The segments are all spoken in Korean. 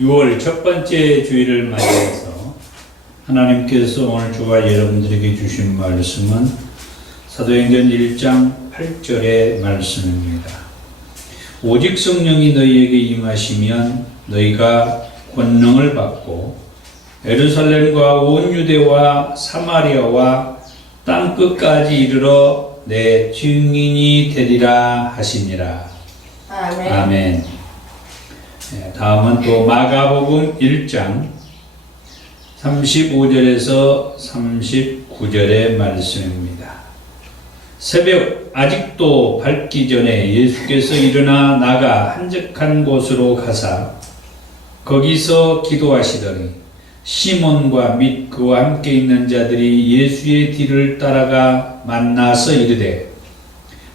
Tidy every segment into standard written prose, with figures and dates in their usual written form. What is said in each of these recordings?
6월 첫 번째 주일을 맞이해서 하나님께서 오늘 주가 여러분들에게 주신 말씀은 사도행전 1장 8절의 말씀입니다. 오직 성령이 너희에게 임하시면 너희가 권능을 받고 예루살렘과 온 유대와 사마리아와 땅 끝까지 이르러 내 증인이 되리라 하시니라. 아멘. 아멘. 다음은 또 마가복음 1장 35절에서 39절의 말씀입니다. 새벽 아직도 밝기 전에 예수께서 일어나 나가 한적한 곳으로 가사 거기서 기도하시더니 시몬과 및 그와 함께 있는 자들이 예수의 뒤를 따라가 만나서 이르되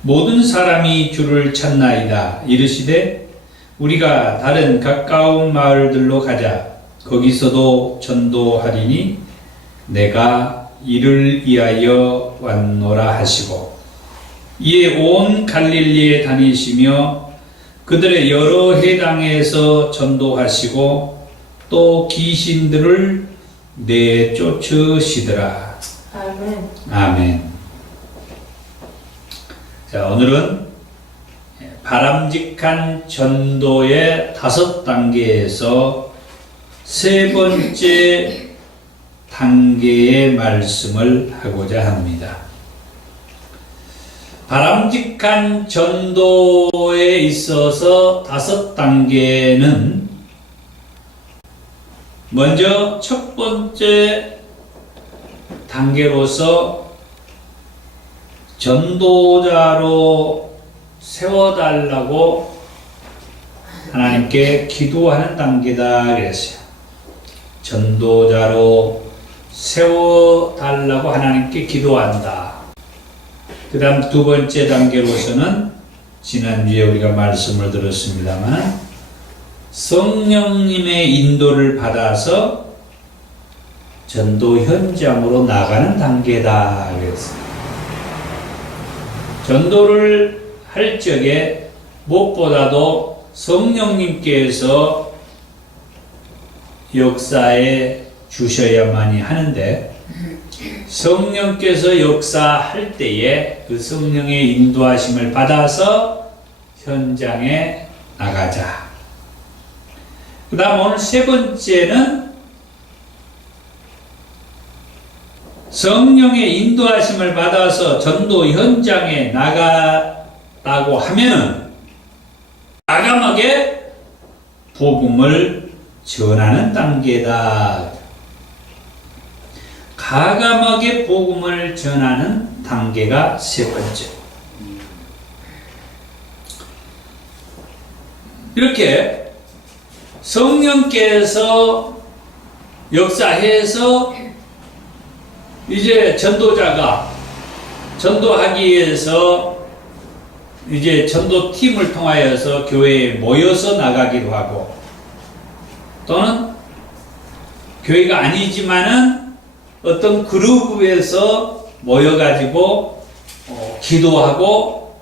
모든 사람이 주를 찾나이다. 이르시되 우리가 다른 가까운 마을들로 가자. 거기서도 전도하리니 내가 이를 위하여 왔노라 하시고 이에 온 갈릴리에 다니시며 그들의 여러 해당에서 전도하시고 또 귀신들을 내쫓으시더라. 아멘. 아멘. 자, 오늘은 바람직한 전도의 5단계에서 세 번째 단계의 말씀을 하고자 합니다. 바람직한 전도에 있어서 5단계는 먼저 첫 번째 단계로서 전도자로 세워달라고 하나님께 기도하는 단계다 그랬어요. 전도자로 세워달라고 하나님께 기도한다. 그 다음 두 번째 단계로서는 지난주에 우리가 말씀을 들었습니다만 성령님의 인도를 받아서 전도 현장으로 나가는 단계다 그랬어요. 전도를 할 적에 무엇보다도 성령님께서 역사에 주셔야만이 하는데 성령께서 역사할 때에 그 성령의 인도하심을 받아서 현장에 나가자. 그 다음 오늘 세 번째는 성령의 인도하심을 받아서 전도 현장에 나가라고 하면은 과감하게 복음을 전하는 단계다. 과감하게 복음을 전하는 단계가 세 번째. 이렇게 성령께서 역사해서 이제 전도자가 전도하기 위해서 이제 전도팀을 통하여서 교회에 모여서 나가기도 하고 또는 교회가 아니지만은 어떤 그룹에서 모여가지고 기도하고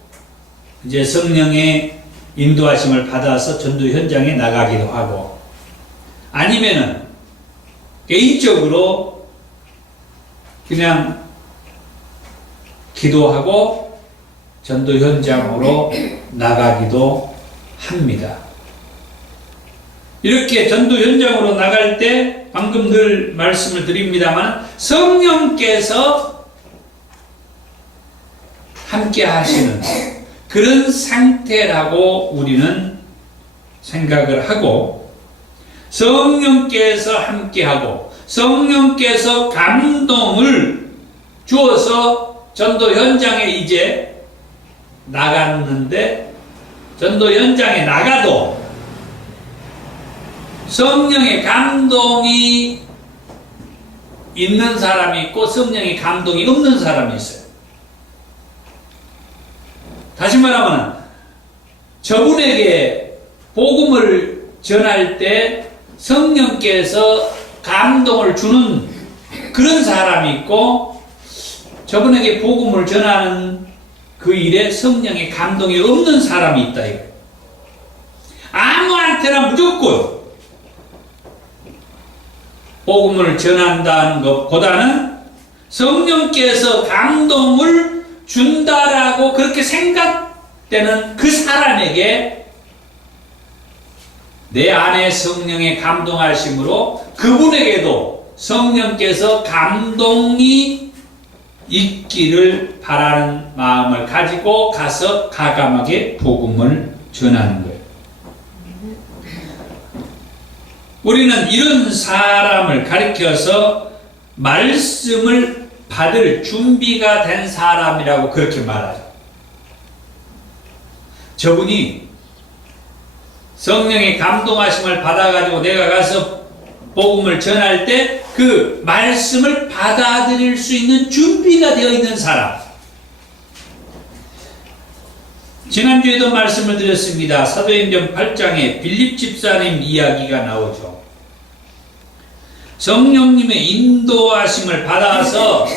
이제 성령의 인도하심을 받아서 전도 현장에 나가기도 하고 아니면은 개인적으로 그냥 기도하고 전도 현장으로 나가기도 합니다. 이렇게 전도 현장으로 나갈 때 방금 늘 말씀을 드립니다만 성령께서 함께 하시는 그런 상태라고 우리는 생각을 하고 성령께서 함께하고 성령께서 감동을 주어서 전도 현장에 이제 나갔는데 전도 현장에 나가도 성령의 감동이 있는 사람이 있고 성령의 감동이 없는 사람이 있어요. 다시 말하면 저분에게 복음을 전할 때 성령께서 감동을 주는 그런 사람이 있고 저분에게 복음을 전하는 그 일에 성령의 감동이 없는 사람이 있다. 아무한테나 무조건 복음을 전한다는 것보다는 성령께서 감동을 준다라고 그렇게 생각되는 그 사람에게 내 안에 성령의 감동하심으로 그분에게도 성령께서 감동이 있기를 바라는 마음을 가지고 가서 가감하게 복음을 전하는 거예요. 우리는 이런 사람을 가리켜서 말씀을 받을 준비가 된 사람이라고 그렇게 말하죠. 저분이 성령의 감동하심을 받아가지고 내가 가서 복음을 전할 때 그 말씀을 받아들일 수 있는 준비가 되어 있는 사람. 지난주에도 말씀을 드렸습니다. 사도행전 8장에 빌립 집사님 이야기가 나오죠. 성령님의 인도하심을 받아서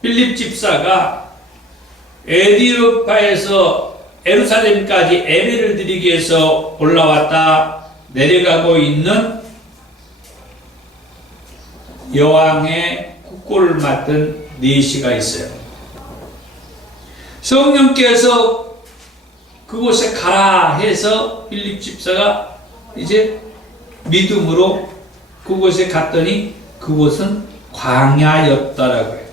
빌립 집사가 에디오파에서 예루살렘까지 예배를 드리기 위해서 올라왔다 내려가고 있는 여왕의 국고를 맡은 네시가 있어요. 성령께서 그곳에 가라 해서 빌립 집사가 이제 믿음으로 그곳에 갔더니 그곳은 광야였다라고 해요.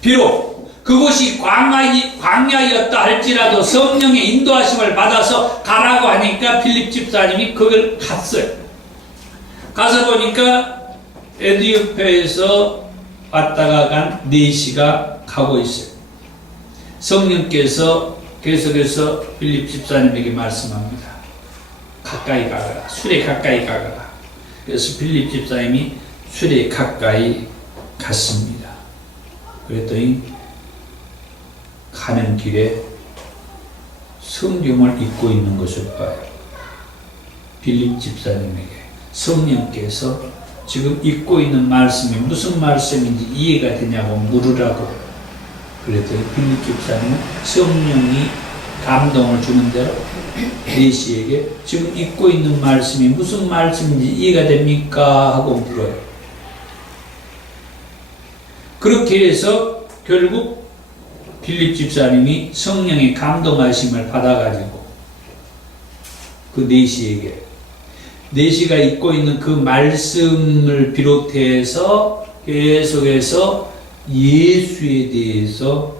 비록 그곳이 광야였다 할지라도 성령의 인도하심을 받아서 가라고 하니까 빌립 집사님이 그걸 갔어요. 가서 보니까 에디오피아에서 왔다가 간 네시가 가고 있어요. 성령께서 계속해서 빌립 집사님에게 말씀합니다. 가까이 가거라. 술에 가까이 가거라. 그래서 빌립 집사님이 술에 가까이 갔습니다. 그랬더니 가는 길에 성경을 읽고 있는 것을 봐요. 빌립 집사님에게 성령께서 지금 읽고 있는 말씀이 무슨 말씀인지 이해가 되냐고 물으라고. 그랬더니 빌립 집사님은 성령이 감동을 주는 대로 네시에게 지금 읽고 있는 말씀이 무슨 말씀인지 이해가 됩니까? 하고 물어요. 그렇게 해서 결국 빌립 집사님이 성령의 감동하심을 받아가지고 그 네시에게 네시가 읽고 있는 그 말씀을 비롯해서 계속해서 예수에 대해서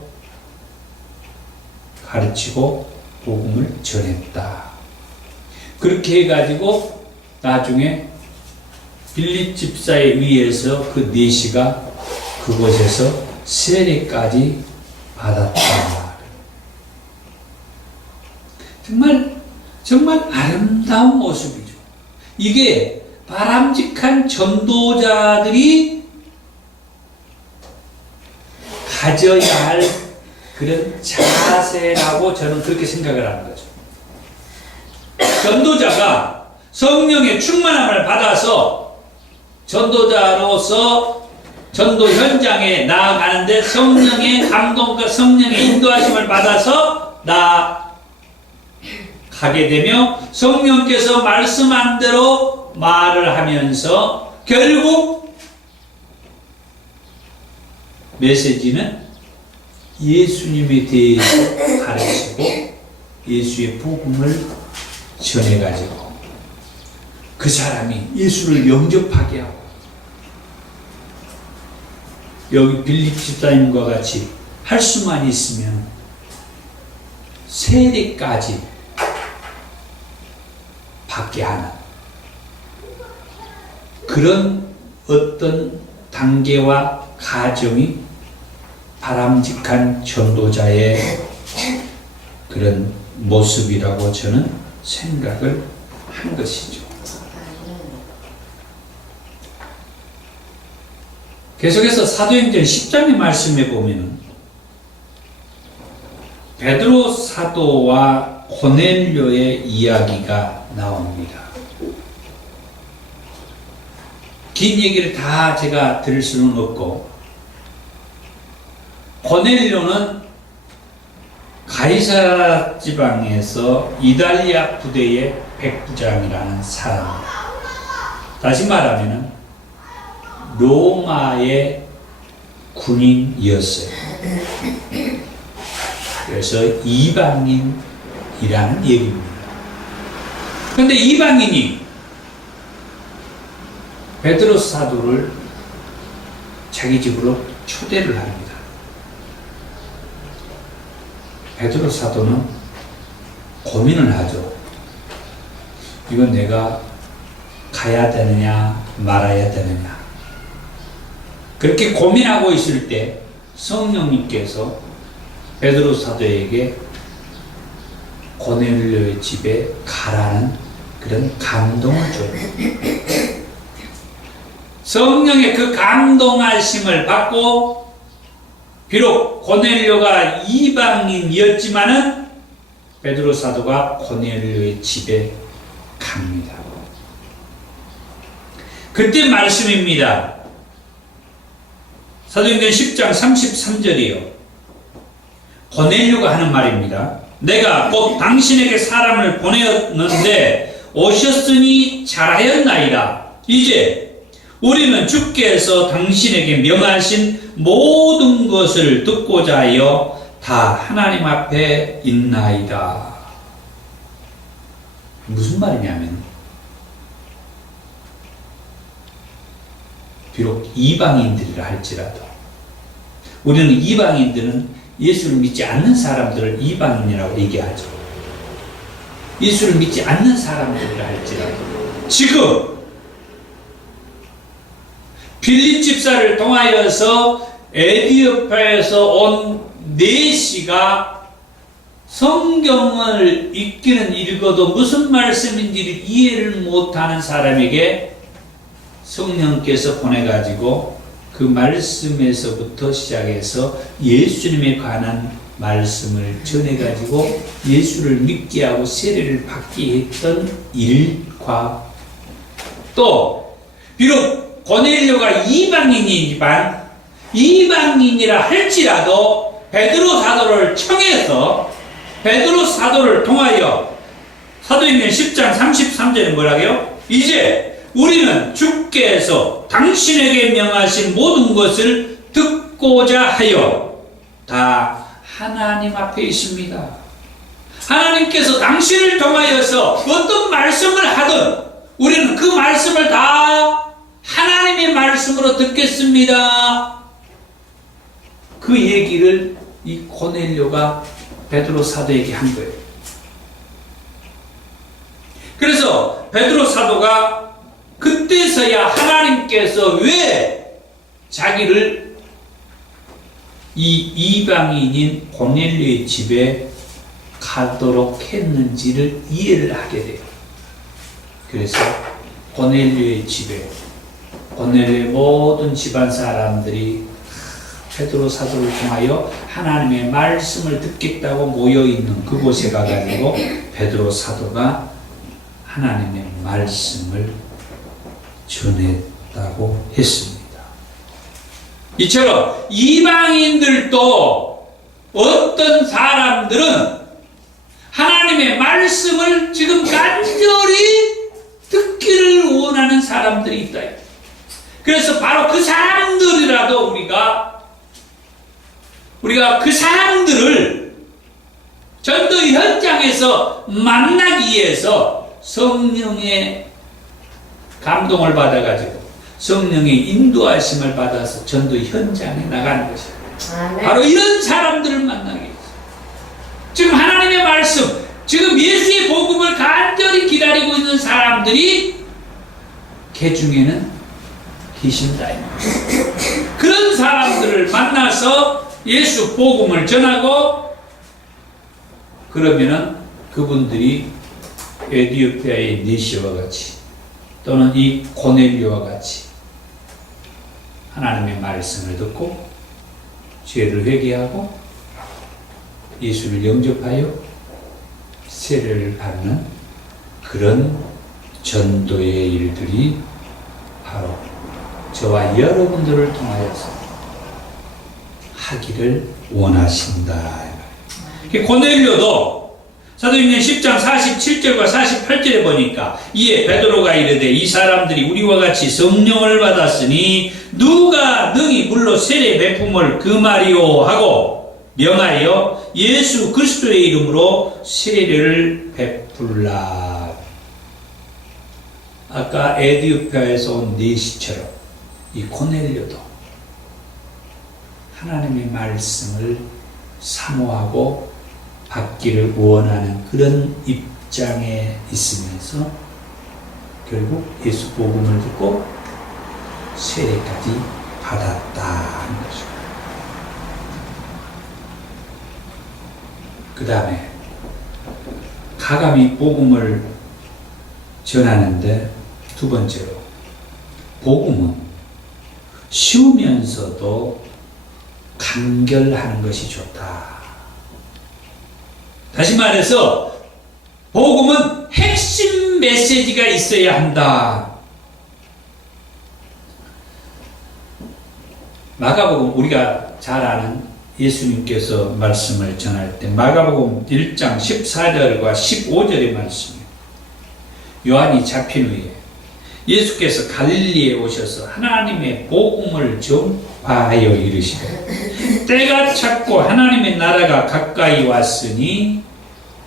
가르치고 복음을 전했다. 그렇게 해가지고 나중에 빌립 집사에 의해서 그 네시가 그곳에서 세례까지 받았다. 정말 아름다운 모습이죠. 이게 바람직한 전도자들이 가져야 할 그런 자세라고 저는 그렇게 생각을 하는 거죠. 전도자가 성령의 충만함을 받아서 전도자로서 전도 현장에 나아가는데 성령의 감동과 성령의 인도하심을 받아서 나아가게 되며 성령께서 말씀한 대로 말을 하면서 결국 메시지는 예수님에 대해서 가르치고 예수의 복음을 전해가지고 그 사람이 예수를 영접하게 하고 여기 빌립 집사님과 같이 할 수만 있으면 세례까지 받게 하는 그런 어떤 단계와 가정이 바람직한 전도자의 그런 모습이라고 저는 생각을 한 것이죠. 계속해서 사도행전 10장의 말씀에 보면 베드로 사도와 고넬료의 이야기가 나옵니다. 긴 얘기를 다 제가 들을 수는 없고 고넬료는 가이사랴 지방에서 이달리아 부대의 백부장이라는 사람입니다. 다시 말하면 로마의 군인이었어요. 그래서 이방인이라는 얘기입니다. 그런데 이방인이 베드로 사도를 자기 집으로 초대를 합니다. 베드로 사도는 고민을 하죠. 이건 내가 가야 되느냐 말아야 되느냐. 그렇게 고민하고 있을 때 성령님께서 베드로 사도에게 고넬료의 집에 가라는 그런 감동을 줘요. 성령의 그 감동하심을 받고 비록 고넬료가 이방인이었지만은 베드로 사도가 고넬료의 집에 갑니다. 그때 말씀입니다. 사도행전 10장 33절이요. 고넬료가 하는 말입니다. 내가 곧 당신에게 사람을 보내었는데 오셨으니 잘하였나이다. 이제 우리는 주께서 당신에게 명하신 모든 것을 듣고자 하여 다 하나님 앞에 있나이다. 무슨 말이냐면 비록 이방인들이라 할지라도 우리는 이방인들은 예수를 믿지 않는 사람들을 이방인이라고 얘기하죠. 예수를 믿지 않는 사람들이라 할지라도 지금 빌립 집사를 통하여서 에디오피아에서 온 네시가 성경을 읽어도 무슨 말씀인지를 이해를 못하는 사람에게 성령께서 보내가지고 그 말씀에서부터 시작해서 예수님에 관한 말씀을 전해가지고 예수를 믿게 하고 세례를 받게 했던 일과 또 비록 고넬료가 이방인이지만 이방인이라 할지라도 베드로 사도를 청해서 베드로 사도를 통하여 사도행전 10장 33절에 뭐라고요? 이제 우리는 주께서 당신에게 명하신 모든 것을 듣고자 하여 다 하나님 앞에 있습니다. 하나님께서 당신을 통하여서 어떤 말씀을 하든 우리는 그 말씀을 다 하나님의 말씀으로 듣겠습니다. 그 얘기를 이 고넬료가 베드로 사도에게 한 거예요. 그래서 베드로 사도가 그때서야 하나님께서 왜 자기를 이 이방인인 고넬료의 집에 가도록 했는지를 이해를 하게 돼요. 그래서 고넬료의 집에 고넬료의 모든 집안 사람들이 베드로 사도를 통하여 하나님의 말씀을 듣겠다고 모여있는 그곳에 가가지고 베드로 사도가 하나님의 말씀을 전했다고 했습니다. 이처럼 이방인들도 어떤 사람들은 하나님의 말씀을 지금 간절히 듣기를 원하는 사람들이 있다. 그래서 바로 그 사람들이라도 우리가 그 사람들을 전도 현장에서 만나기 위해서 성령의 감동을 받아가지고 성령의 인도하심을 받아서 전도 현장에 나가는 것이에요. 바로 이런 사람들을 만나기 위해서 지금 하나님의 말씀, 지금 예수의 복음을 간절히 기다리고 있는 사람들이 개 중에는 계신다. 그런 사람들을 만나서 예수 복음을 전하고 그러면은 그분들이 에디오피아의 네시와 같이 또는 이 고넬료와 같이 하나님의 말씀을 듣고 죄를 회개하고 예수를 영접하여 세례를 받는 그런 전도의 일들이 바로 저와 여러분들을 통하여서 하기를 원하신다. 고넬료도 사도행전 10장 47절과 48절에 보니까 이에 베드로가 이르되 이 사람들이 우리와 같이 성령을 받았으니 누가 능히 물로 세례 베품을 금하리요 하고 명하여 예수 그리스도의 이름으로 세례를 베풀라. 아까 에디오피아에서 온 네시처럼 이 고넬료도 하나님의 말씀을 사모하고 받기를 원하는 그런 입장에 있으면서 결국 예수 복음을 듣고 세례까지 받았다 하는 거죠. 그 다음에 가감히 복음을 전하는데 두 번째로 복음은 쉬우면서도 간결하는 것이 좋다. 다시 말해서 복음은 핵심 메시지가 있어야 한다. 마가복음 우리가 잘 아는 예수님께서 말씀을 전할 때 마가복음 1장 14절과 15절의 말씀이에요. 요한이 잡힌 후에 예수께서 갈릴리에 오셔서 하나님의 복음을 전파하여 이르시되 때가 찼고 하나님의 나라가 가까이 왔으니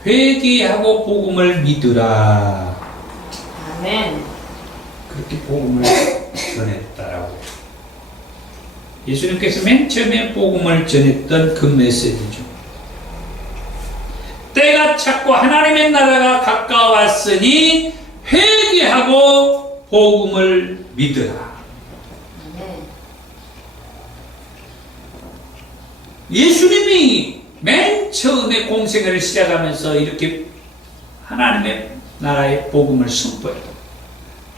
회개하고 복음을 믿으라. 아멘. 그렇게 복음을 전했다라고. 예수님께서 맨 처음에 복음을 전했던 그 메시지죠. 때가 찼고 하나님의 나라가 가까웠으니 회개하고 복음을 믿으라. 예수님이 맨 처음에 공생애를 시작하면서 이렇게 하나님의 나라의 복음을 선포했다.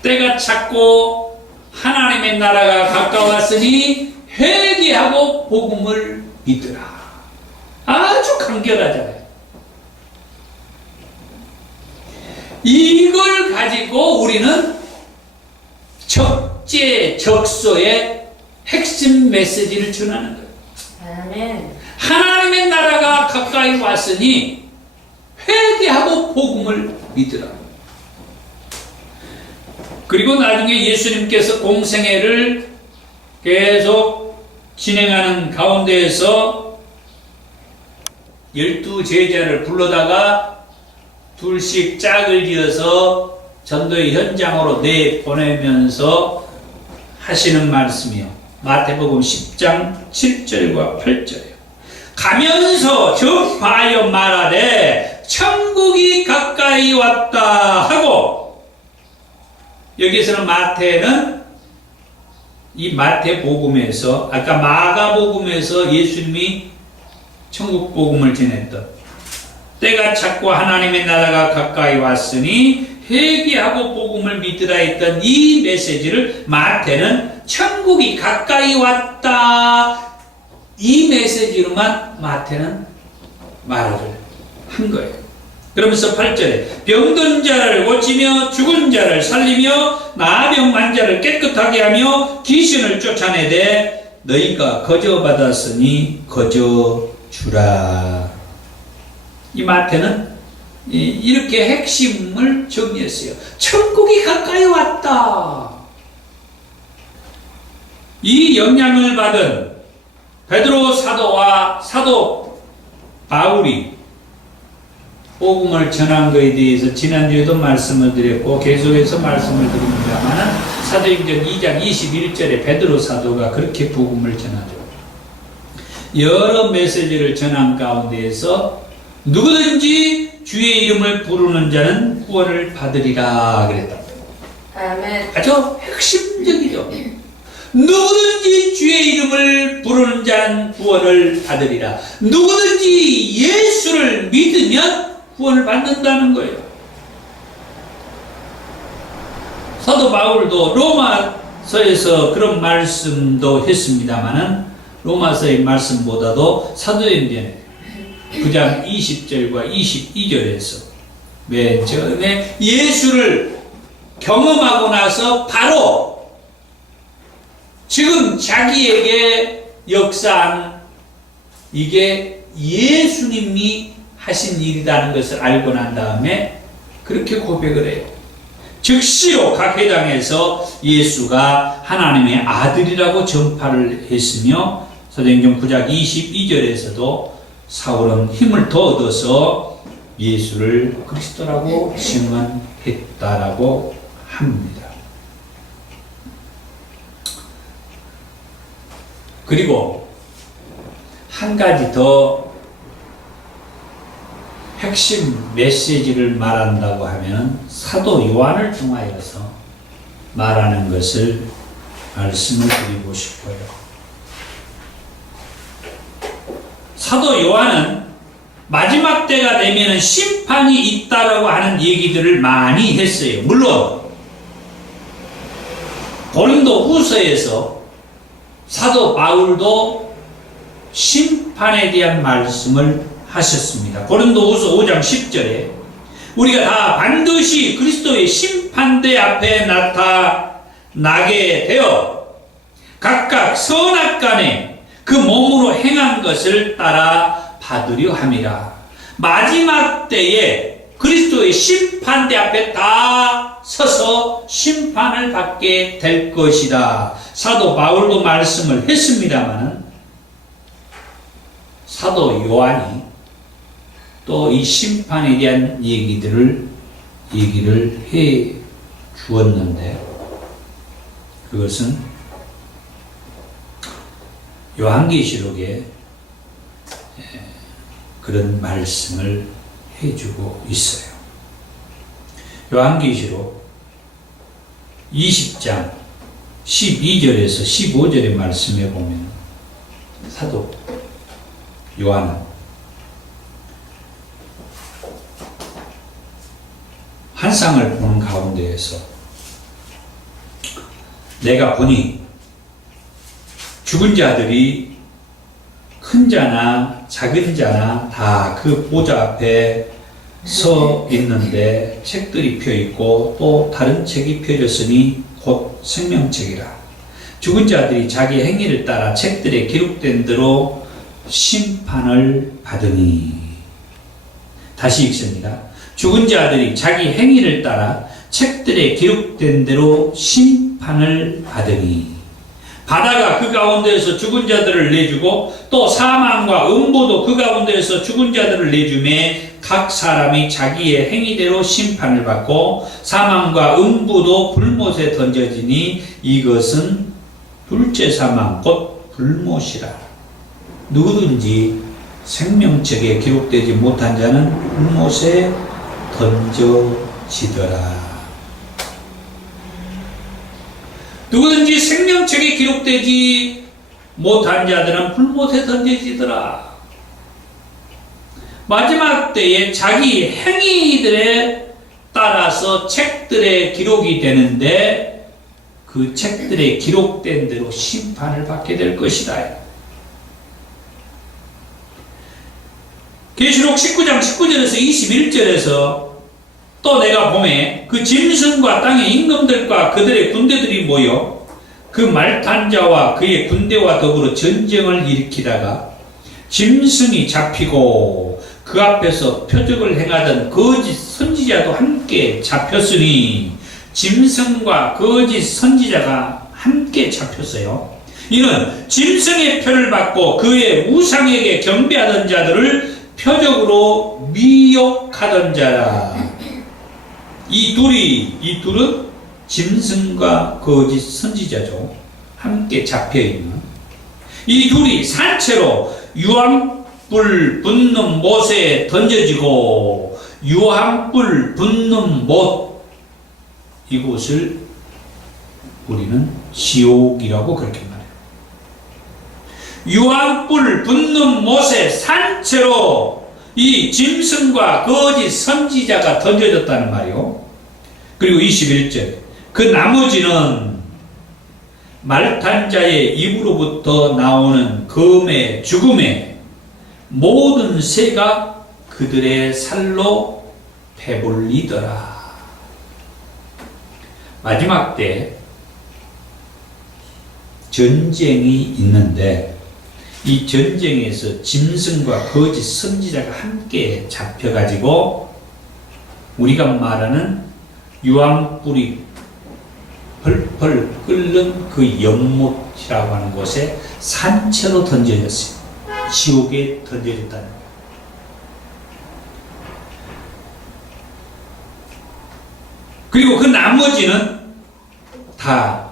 때가 찼고 하나님의 나라가 가까웠으니 회개하고 복음을 믿으라. 아주 간결하잖아요. 이걸 가지고 우리는 적재적소의 핵심 메시지를 전하는 거예요. 아멘. 하나님의 나라가 가까이 왔으니 회개하고 복음을 믿으라. 그리고 나중에 예수님께서 공생애를 계속 진행하는 가운데에서 12제자를 불러다가 둘씩 짝을 지어서 전도의 현장으로 내보내면서 하시는 말씀이요. 마태복음 10장 7절과 8절이에요. 가면서 전파하여 말하되 천국이 가까이 왔다 하고, 여기서는 마태는 이 마태복음에서 아까 마가복음에서 예수님이 천국복음을 전했던 때가 찼고 하나님의 나라가 가까이 왔으니 회개하고 복음을 믿으라 했던 이 메시지를 마태는 천국이 가까이 왔다 이 메시지로만 마태는 말을 한 거예요. 그러면서 8절에 병든 자를 고치며 죽은 자를 살리며 나병 환자를 깨끗하게 하며 귀신을 쫓아내되 너희가 거저 받았으니 거저 주라. 이 마태는 이렇게 핵심을 정리했어요. 천국이 가까이 왔다. 이 영향을 받은 베드로 사도와 사도 바울이 복음을 전한 것에 대해서 지난주에도 말씀을 드렸고 계속해서 말씀을 드립니다만 사도행전 2장 21절에 베드로 사도가 그렇게 복음을 전하죠. 여러 메시지를 전한 가운데에서 누구든지 주의 이름을 부르는 자는 구원을 받으리라 그랬다. 아멘. 아주 핵심적이죠. 누구든지 주의 이름을 부르는 자는 구원을 받으리라. 누구든지 예수를 믿으면 구원을 받는다는 거예요. 사도 바울도 로마서에서 그런 말씀도 했습니다마는 로마서의 말씀보다도 사도행전에 9장 20절과 22절에서 맨 처음에 예수를 경험하고 나서 바로 지금 자기에게 역사한 이게 예수님이 하신 일이라는 것을 알고 난 다음에 그렇게 고백을 해요. 즉시로 각 회당에서 예수가 하나님의 아들이라고 전파를 했으며 사도행전 9장 22절에서도 사울은 힘을 더 얻어서 예수를 그리스도라고 증언했다라고 합니다. 그리고 한 가지 더 핵심 메시지를 말한다고 하면 사도 요한을 통하여서 말하는 것을 말씀을 드리고 싶어요. 사도 요한은 마지막 때가 되면 심판이 있다라고 하는 얘기들을 많이 했어요. 물론 고린도 후서에서 사도 바울도 심판에 대한 말씀을 하셨습니다. 고린도후서 5장 10절에 우리가 다 반드시 그리스도의 심판대 앞에 나타나게 되어 각각 선악간에 그 몸으로 행한 것을 따라 받으려 함이라. 마지막 때에 그리스도의 심판대 앞에 다 서서 심판을 받게 될 것이다. 사도 바울도 말씀을 했습니다마는 사도 요한이 또 이 심판에 대한 얘기를 해 주었는데 그것은 요한계시록에 그런 말씀을 해주고 있어요. 요한계시록 20장 12절에서 15절의 말씀에 보면 사도 요한은 환상을 보는 가운데에서 내가 보니 죽은 자들이 큰 자나 작은 자나 다 그 보좌 앞에 서 있는데 책들이 펴 있고 또 다른 책이 펴졌으니 곧 생명책이라. 죽은 자들이 자기 행위를 따라 책들에 기록된 대로 심판을 받으니. 다시 읽습니다. 죽은 자들이 자기 행위를 따라 책들에 기록된 대로 심판을 받으니 바다가 그 가운데에서 죽은 자들을 내주고 또 사망과 음부도 그 가운데에서 죽은 자들을 내주매 각 사람이 자기의 행위대로 심판을 받고 사망과 음부도 불못에 던져지니 이것은 둘째 사망 곧 불못이라. 누구든지 생명책에 기록되지 못한 자는 불못에 던져지더라. 누구든지 생명책에 기록되지 못한 자들은 불못에 던져지더라. 마지막 때에 자기 행위들에 따라서 책들에 기록이 되는데 그 책들에 기록된 대로 심판을 받게 될 것이다. 계시록 19장 19절에서 21절에서 또 내가 보매 그 짐승과 땅의 임금들과 그들의 군대들이 모여 그 말탄 자와 그의 군대와 더불어 전쟁을 일으키다가 짐승이 잡히고 그 앞에서 표적을 행하던 거짓 선지자도 함께 잡혔으니 짐승과 거짓 선지자가 함께 잡혔어요. 이는 짐승의 표를 받고 그의 우상에게 경배하던 자들을 표적으로 미혹하던 자라. 이 둘은 짐승과 거짓 선지자죠. 함께 잡혀있는 이 둘이 산채로 유황불 붙는 못에 던져지고 유황불 붙는 못, 이곳을 우리는 지옥이라고 그렇게 말해요. 유황불 붙는 못에 산채로 이 짐승과 거짓 선지자가 던져졌다는 말이요. 그리고 21절 그 나머지는 말탄 자의 입으로부터 나오는 검의 죽음에 모든 새가 그들의 살로 배불리더라. 마지막 때 전쟁이 있는데 이 전쟁에서 짐승과 거짓 선지자가 함께 잡혀가지고 우리가 말하는 유황불이 펄펄 끓는 그 연못이라고 하는 곳에 산채로 던져졌어요. 지옥에 던져졌다는 거예요. 그리고 그 나머지는 다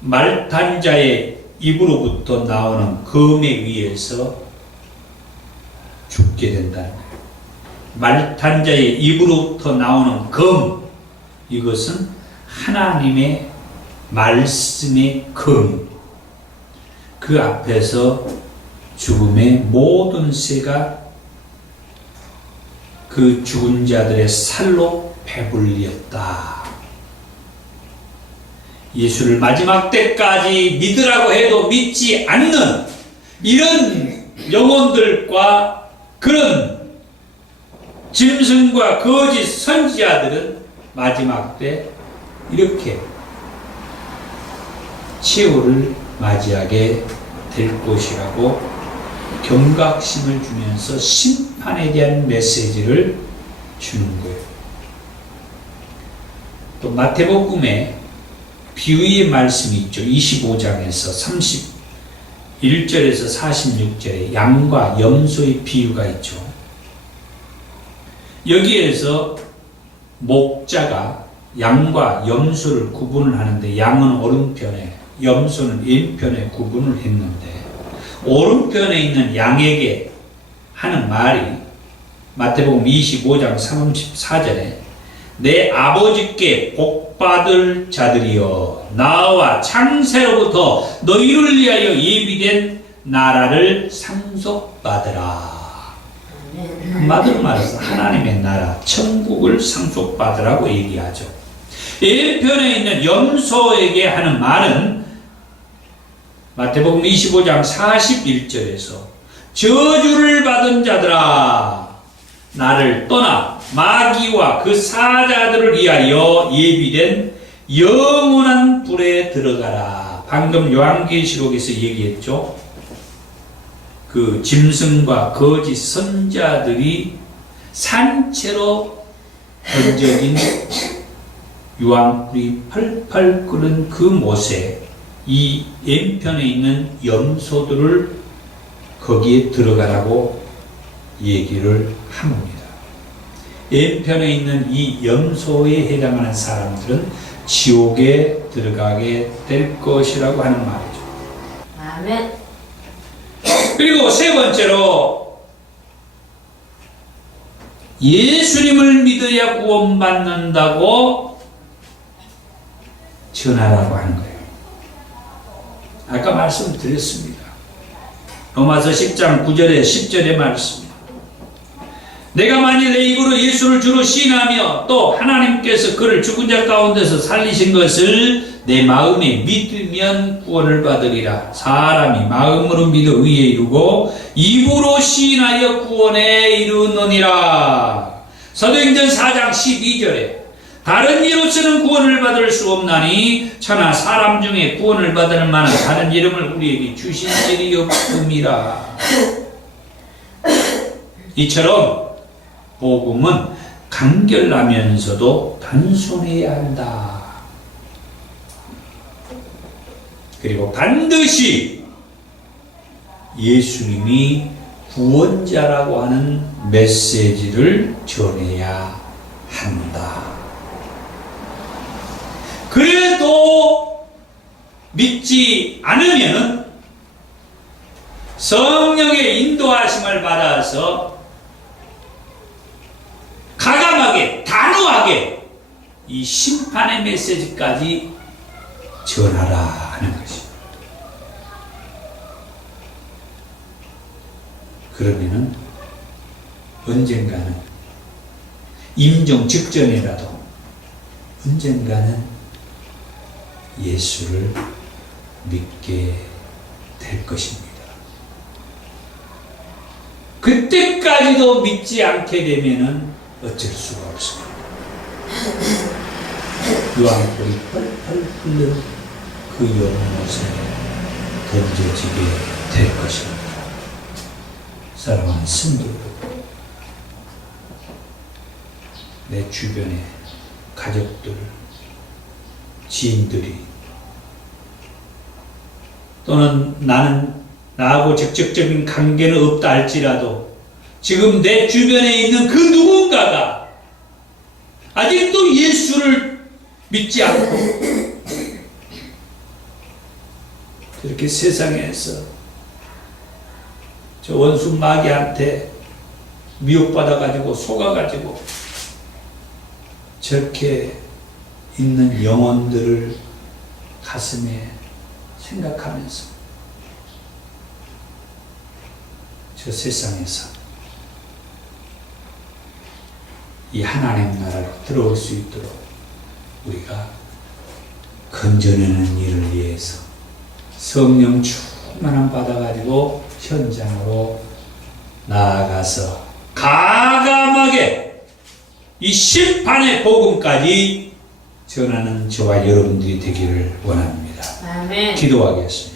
말탄자의 입으로부터 나오는 검에 의해서 죽게 된다는 거예요. 말탄자의 입으로부터 나오는 검, 이것은 하나님의 말씀의 검. 그 앞에서 죽음의 모든 새가 그 죽은 자들의 살로 배불리었다. 예수를 마지막 때까지 믿으라고 해도 믿지 않는 이런 영혼들과 그런 짐승과 거짓 선지자들은 마지막 때 이렇게 최후를 맞이하게 될 것이라고 경각심을 주면서 심판에 대한 메시지를 주는 거예요. 또 마태복음에 비유의 말씀이 있죠. 25장에서 31절에서 46절에 양과 염소의 비유가 있죠. 여기에서 목자가 양과 염소를 구분을 하는데 양은 오른편에 염소는 왼편에 구분을 했는데 오른편에 있는 양에게 하는 말이 마태복음 25장 34절에 내 아버지께 복받을 자들이여 나와 창세로부터 너희를 위하여 예비된 나라를 상속받으라. 한마디로 말해서 하나님의 나라 천국을 상속받으라고 얘기하죠. 왼편에 있는 염소에게 하는 말은 마태복음 25장 41절에서 저주를 받은 자들아 나를 떠나 마귀와 그 사자들을 위하여 예비된 영원한 불에 들어가라. 방금 요한계시록에서 얘기했죠. 그 짐승과 거짓 선자들이 산채로 던져진 유황불이 펄펄 끓는 그 못에 이 왼편에 있는 염소들을 거기에 들어가라고 얘기를 합니다. 왼편에 있는 이 염소에 해당하는 사람들은 지옥에 들어가게 될 것이라고 하는 말이죠. 아멘. 그리고 세 번째로 예수님을 믿어야 구원받는다고 전하라고 하는 거예요. 아까 말씀드렸습니다. 로마서 10장 9절에 10절의 말씀. 내가 만일 내 입으로 예수를 주로 시인하며 또 하나님께서 그를 죽은 자 가운데서 살리신 것을 내 마음에 믿으면 구원을 받으리라. 사람이 마음으로 믿어 의에 이르고 입으로 시인하여 구원에 이르느니라. 사도행전 4장 12절에 다른 이로서는 구원을 받을 수 없나니 천하 사람 중에 구원을 받을 만한 다른 이름을 우리에게 주신 일이 없음이라. 이처럼 복음은 간결하면서도 단순해야 한다. 그리고 반드시 예수님이 구원자라고 하는 메시지를 전해야 한다. 그래도 믿지 않으면 성령의 인도하심을 받아서 가감하게 단호하게 이 심판의 메시지까지 전하라 하는 것입니다. 그러면은 언젠가는 임종 직전이라도 언젠가는 예수를 믿게 될 것입니다. 그때까지도 믿지 않게 되면은 어쩔 수가 없습니다. 유황불이 펄펄 끓는 그 연못에 던져지게 될 것입니다. 사랑하는 성도 여러분, 내 주변에 가족들, 지인들이 또는 나하고 직접적인 관계는 없다 할지라도 지금 내 주변에 있는 그 누군가가 아직도 예수를 믿지 않고 이렇게 세상에서 저 원수 마귀한테 미혹받아가지고 속아가지고 저렇게 있는 영혼들을 가슴에 생각하면서 저 세상에서 이 하나님 나라로 들어올 수 있도록 우리가 건져내는 일을 위해서 성령 충만함 받아가지고 현장으로 나아가서 가감하게 이 심판의 복음까지 전하는 저와 여러분들이 되기를 원합니다. 아멘. 기도하겠습니다.